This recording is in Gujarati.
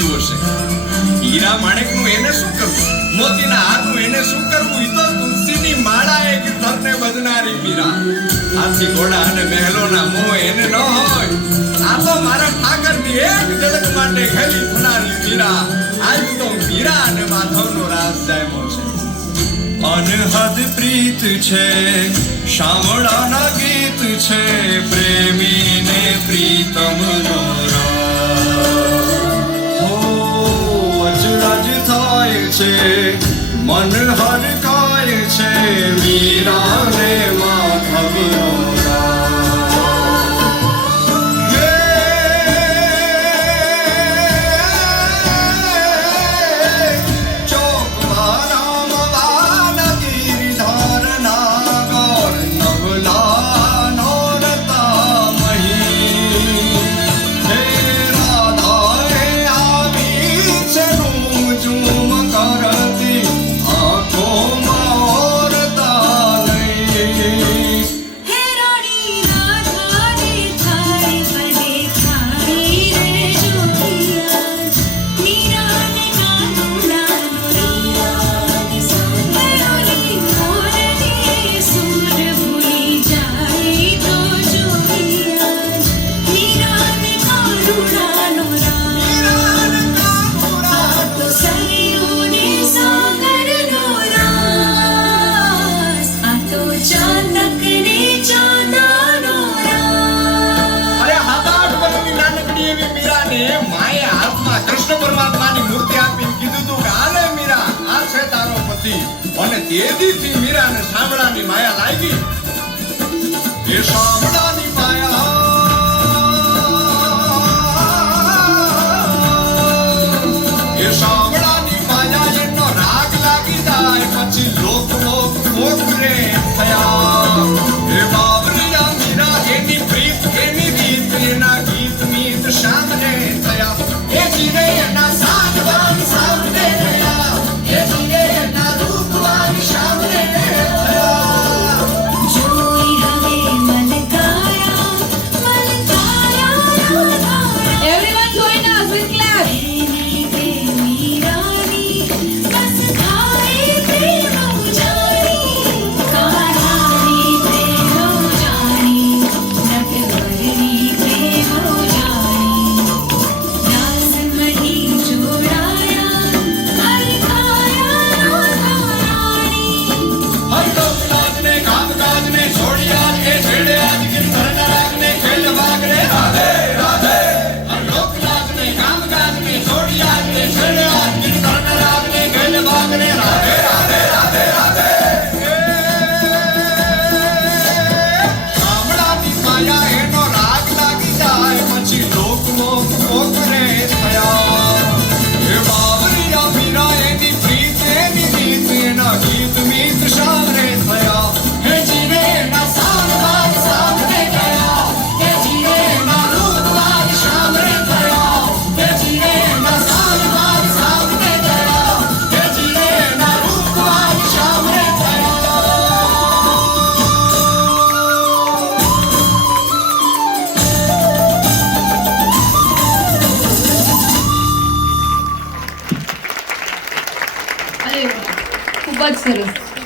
થયું હશે. હીરા માણેકનું એને શું કરવું, મોતીના હારનું એને શું કરવું? ઈ તો તુલસીની માળા એક તરને બદનારી મીરા. હાથી ઘોડા અને મહેલોના મોહ એને ન હોય. આ તો મારા ઠાકરની એક ઝલક માટે ખેલી થનારી મીરા. આજ તો મીરા અને માધવનો રાસ જામ્યો છે. અનહદ પ્રીત છે, શામળાના ગીત છે, પ્રેમીને પ્રીતમનો અચરજ થાય છે, મન હરખાય છે, મીરાને માધવનો અને તેદીથી મીરાને શામળાની માયા લાગી. એ શામળા